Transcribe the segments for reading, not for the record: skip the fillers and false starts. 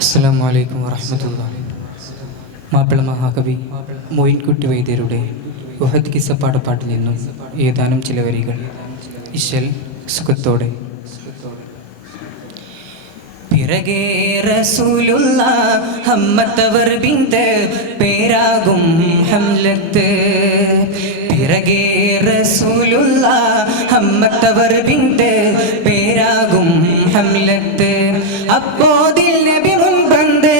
അസ്സലാമു അലൈക്കും വറഹ്മത്തുള്ളാഹി. മാപ്പിള മഹാകവി മൊയിൻകുട്ടി വൈദ്യരുടെ ഉഹദ് കിസ്സപ്പാടപ്പാട്ടിൽ നിന്നും ഏതാനും ചില വരികൾ. ഇശൽ സുഖത്തോടെ. പിറകേ റസൂലുള്ള ഹമ്മത്തവർ ബിന്ത് പേരാകും ഹംലത്ത്. പിറകേ റസൂലുള്ള ഹമ്മത്തവർ ബിന്ത് പേരാകും ഹംലത്ത്. അപ്പോതിൽ നബി മുൻപന്ത്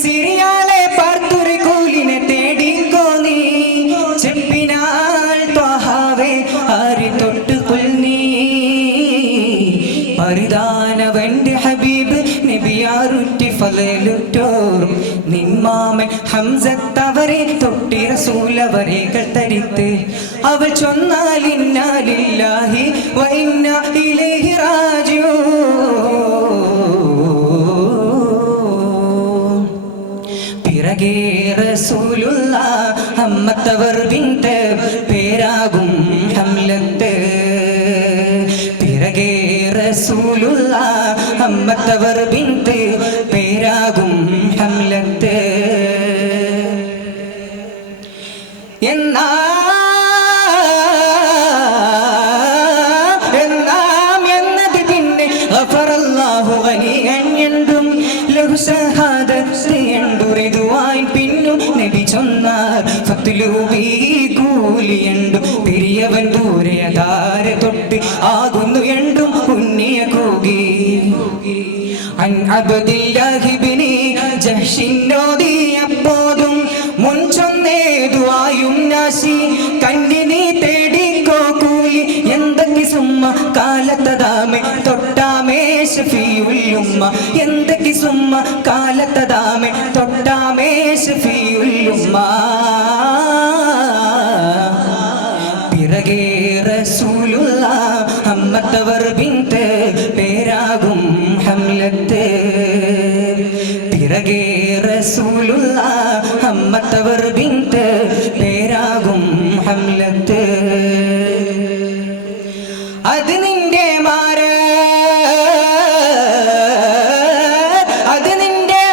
സിറിയാലെ പാർത്തൊരു കൂലിനെ തേടിക്കോ നീ. ചെപ്പിനാൽ ത്വഹാവേ ആരി തൊട്ട് കൊൽനീ. പരിധാനവന്റെ ഹബീബ് നബിയാറുറ്റി ഫളലുറ്റോറും നിന്മാമൻ ഹംസത്തവരെ തൊട്ടി റസൂലവരേകൾ തരിത്ത്. അവൾ ചൊന്നാൽ ഇന്നാ ലില്ലാഹി വ ഇന്നാ ഇലൈഹി റാജിഊൻ. പിറകേ റസൂലുള്ള ഹമ്മത്തവർ ബിന്ത് പേരാകും ഹംലത്ത്. പിറകേ റസൂലുള്ള ഹമ്മത്തവർ ബിന്ത് പേരാകും ഹംലത്ത്. എന്നത് പിന്നെ ഗഫറല്ലാഹു ഗനിയൻ എണ്ടും ലഹു ഷഹാദത്ത് എണ്ടുറിതുവാൻ പിന്നും നബി ചൊന്നാർ ഫത്ലുബി കൂലിയണ്ടും. പെരിയവൻ ദൂരെ അതാരെ തൊട്ട് ആകുന്നു എണ്ടും പുണ്യ കൂകി. അൻ അബ്ദില്ലാഹി ഇബ്നി ജഹ്ഷിനോദി അപ്പോതും മുൻചൊന്നേതുവായും നാശി. കണ്ണിനി തേടിക്കോ കൂലി എന്തൊക്കെ സുമ്മ കാലത്തതാമെ തൊട്ടാമേ ശഫീഉൽ ഉമ്മ. എന്തൊക്കെ സുമ്മ കാലത്തതാമെ തൊട്ടാമേ ശഫീഉൽ ഉമ്മ. പിറകേ റസൂലുള്ള ഹമ്മത്തവർ ബിന്ത് പേരാകും ഹംലത്ത്. പിറകേ റസൂലുള്ള ഹമ്മത്തവർ ബിന്ത് പേരാകും ഹംലത്ത്. അത് നിന്റെ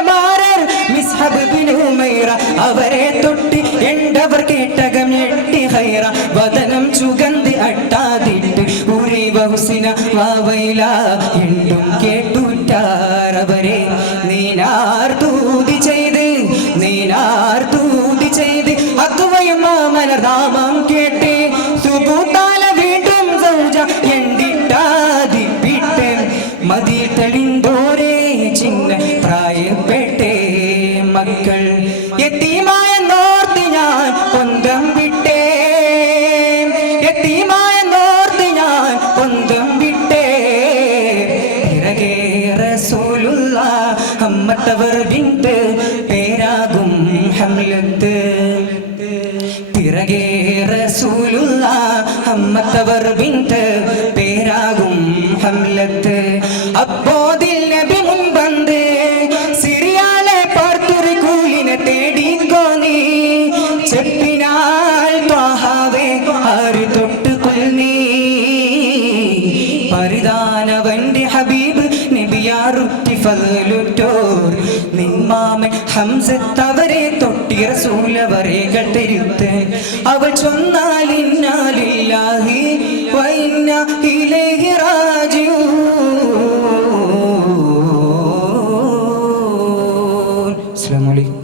മാരർ മിസ്ഹബ് ബിനു ഉമൈറ. അവരെ തൊട്ട് എണ്ടവർ കേട്ടകം ഞെട്ടി ഹൈറ. വദനം ചുഗന്ധി അട്ടാതിട്ട് ഉരി ബഹുസിന വാവൈല എണ്ടും കേട്ടുറ്റാറവരെ. നീനാർ തൂതി ചെയ്ത് അക്വയും മാമലർനാമം കേട്ട് സുബൂത്താല വീണ്ടും സൗജ എണ്ടിട്ടാതിപ്പിട്ട്. മതി തെളിന്തോരേ ചിന്ന പ്രായപ്പെട്ടേ മക്കൾ. യതീമായെന്നോർത്ത് ഞാൻ പൊന്തം വിട്ടേ. യതീമായെന്നോർത്ത് ഞാൻ പൊന്തം വിട്ടേ. പിറകേ റസൂലുള്ള ഹമ്മത്തവർ ബിന്ത് പേരാകും ഹംലത്ത്. പിറകേ റസൂലുള്ള ഹമ്മത്തവർ ബിന്ത് പേരാകും ഹംലത്ത്. അപ്പോതിൽ നബി മുൻപന്ത് സിറിയാലെ പാർത്തൊരു കൂലിനെ തേടിക്കോ നീ. ചെപ്പിനാൽ ത്വഹാവേ ആര് തൊട്ട് കൊൽനീ. പരിധാനവന്റെ ഹബീബ് നബിയാറുറ്റി ഫളലുറ്റോർ നിന്മാമൻ ഹംസത്തവരെ തൊട്ടി റസൂലവരേകൾ തരുത്ത്. അവൾ ചൊന്നാൽ ഇന്നാ ലില്ലാഹി വ ഇന്നാ ഇലൈഹി റാജിഊൻ. അസ്സലാമു അലൈക്കും.